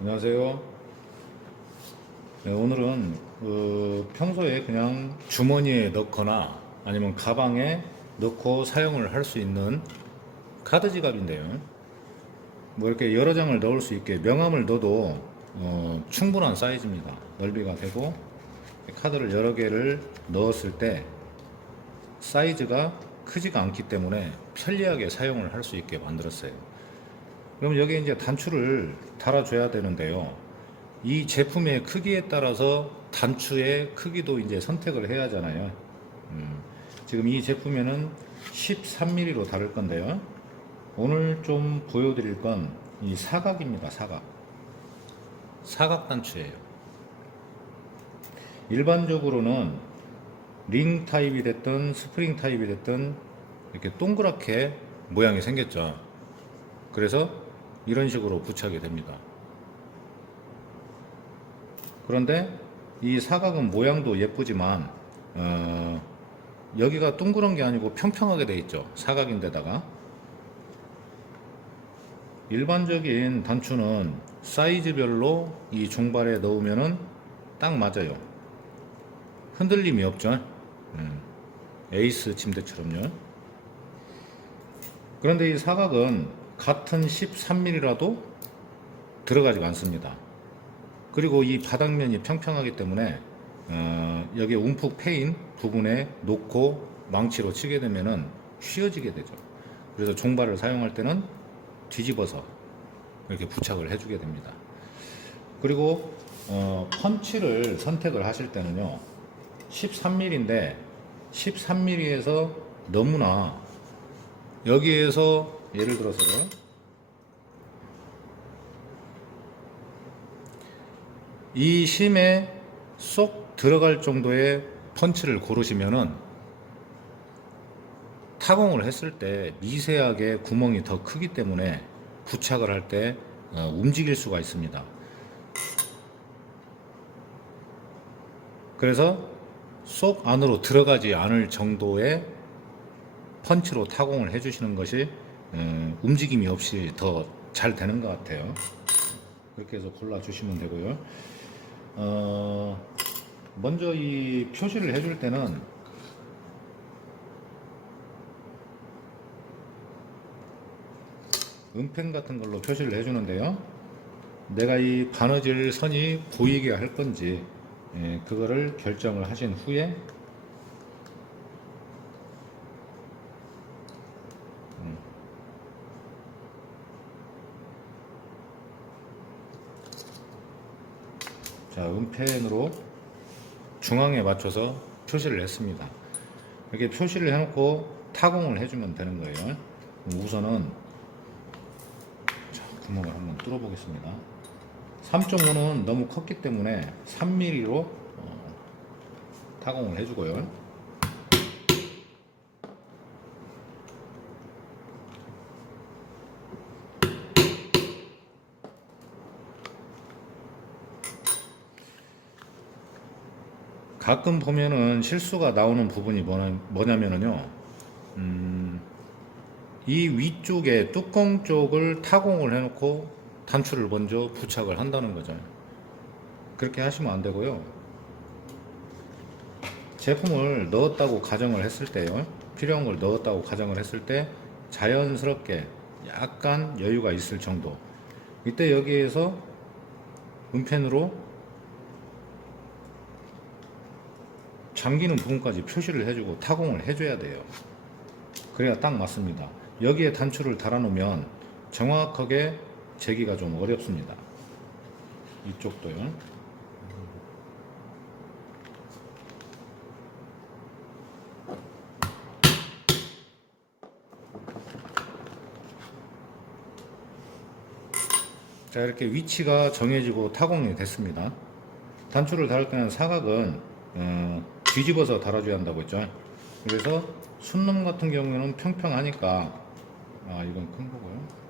안녕하세요. 네, 오늘은 평소에 그냥 주머니에 넣거나 아니면 가방에 넣고 사용을 할 수 있는 카드 지갑인데요. 뭐 이렇게 여러 장을 넣을 수 있게 명함을 넣어도 충분한 사이즈입니다. 넓이가 되고 카드를 여러 개를 넣었을 때 사이즈가 크지가 않기 때문에 편리하게 사용을 할 수 있게 만들었어요. 그럼 여기에 이제 단추를 달아줘야 되는데요. 이 제품의 크기에 따라서 단추의 크기도 이제 선택을 해야 하잖아요. 지금 이 제품에는 13mm로 다룰 건데요. 오늘 좀 보여드릴 건 이 사각입니다. 사각. 사각 단추예요. 일반적으로는 링 타입이 됐든 스프링 타입이 됐든 이렇게 동그랗게 모양이 생겼죠. 그래서 이런 식으로 부착이 됩니다. 그런데 이 사각은 모양도 예쁘지만 여기가 둥그런 게 아니고 평평하게 돼 있죠. 사각인데다가 일반적인 단추는 사이즈별로 이 종발에 넣으면은 딱 맞아요. 흔들림이 없죠. 에이스 침대처럼요. 그런데 이 사각은 같은 13mm라도 들어가지가 않습니다. 그리고 이 바닥면이 평평하기 때문에 여기에 움푹 패인 부분에 놓고 망치로 치게 되면은 휘어지게 되죠. 그래서 종발을 사용할 때는 뒤집어서 이렇게 부착을 해주게 됩니다. 그리고 펀치를 선택을 하실 때는요, 13mm인데 13mm에서 너무나 여기에서 예를 들어서 이 심에 쏙 들어갈 정도의 펀치를 고르시면은 타공을 했을 때 미세하게 구멍이 더 크기 때문에 부착을 할 때 움직일 수가 있습니다. 그래서 쏙 안으로 들어가지 않을 정도의 펀치로 타공을 해주시는 것이 움직임이 없이 더 잘 되는 것 같아요. 그렇게 해서 골라주시면 되고요. 먼저 이 표시를 해줄 때는 은펜 같은 걸로 표시를 해주는데요. 내가 이 바느질 선이 보이게 할 건지 그거를 결정을 하신 후에 자, 은펜으로 중앙에 맞춰서 표시를 했습니다. 이렇게 표시를 해놓고 타공을 해주면 되는 거예요. 우선은 자, 구멍을 한번 뚫어 보겠습니다. 3.5는 너무 컸기 때문에 3mm로 타공을 해주고요. 가끔 보면은 실수가 나오는 부분이 뭐냐면요. 이 위쪽에 뚜껑 쪽을 타공을 해놓고 단추를 먼저 부착을 한다는 거죠. 그렇게 하시면 안 되고요. 제품을 넣었다고 가정을 했을 때요. 필요한 걸 넣었다고 가정을 했을 때 자연스럽게 약간 여유가 있을 정도. 이때 여기에서 은펜으로 잠기는 부분까지 표시를 해주고 타공을 해줘야 돼요. 그래야 딱 맞습니다. 여기에 단추를 달아놓으면 정확하게 재기가 좀 어렵습니다. 이쪽도요. 자, 이렇게 위치가 정해지고 타공이 됐습니다. 단추를 달을 때는 사각은 뒤집어서 달아줘야 한다고 했죠. 그래서 순놈 같은 경우에는 평평하니까 이건 큰 거고요.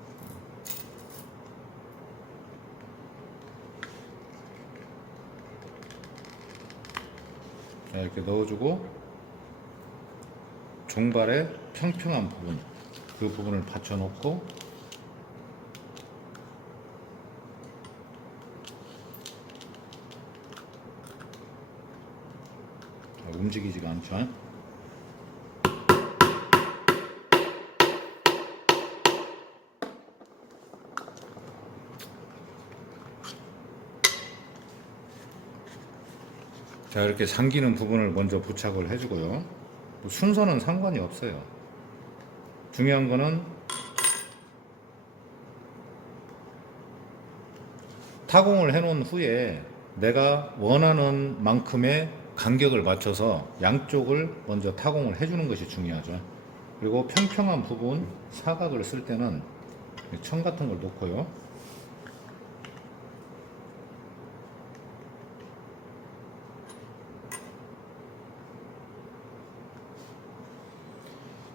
자, 이렇게 넣어주고 종발의 평평한 부분, 그 부분을 받쳐놓고 움직이지가 않죠. 자, 이렇게 잠기는 부분을 먼저 부착을 해주고요. 순서는 상관이 없어요. 중요한 거는 타공을 해놓은 후에 내가 원하는 만큼의 간격을 맞춰서 양쪽을 먼저 타공을 해주는 것이 중요하죠. 그리고 평평한 부분, 사각을 쓸 때는 청 같은 걸 놓고요.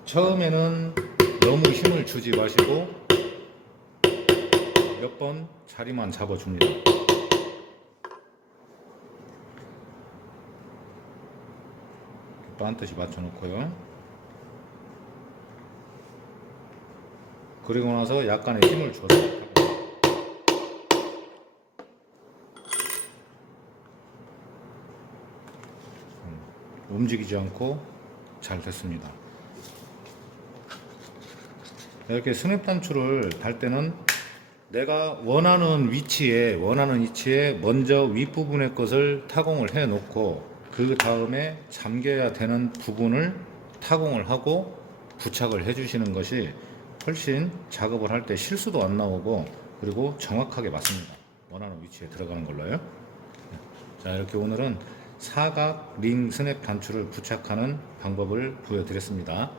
처음에는 너무 힘을 주지 마시고 몇 번 자리만 잡아줍니다. 반듯이 맞춰놓고요. 그리고 나서 약간의 힘을 줘서 움직이지 않고 잘 됐습니다. 이렇게 스냅 단추를 달 때는 내가 원하는 위치에 먼저 윗부분의 것을 타공을 해 놓고 그 다음에 잠겨야 되는 부분을 타공을 하고 부착을 해 주시는 것이 훨씬 작업을 할 때 실수도 안 나오고 그리고 정확하게 맞습니다. 원하는 위치에 들어가는 걸로요. 자, 이렇게 오늘은 사각 링 스냅 단추를 부착하는 방법을 보여드렸습니다.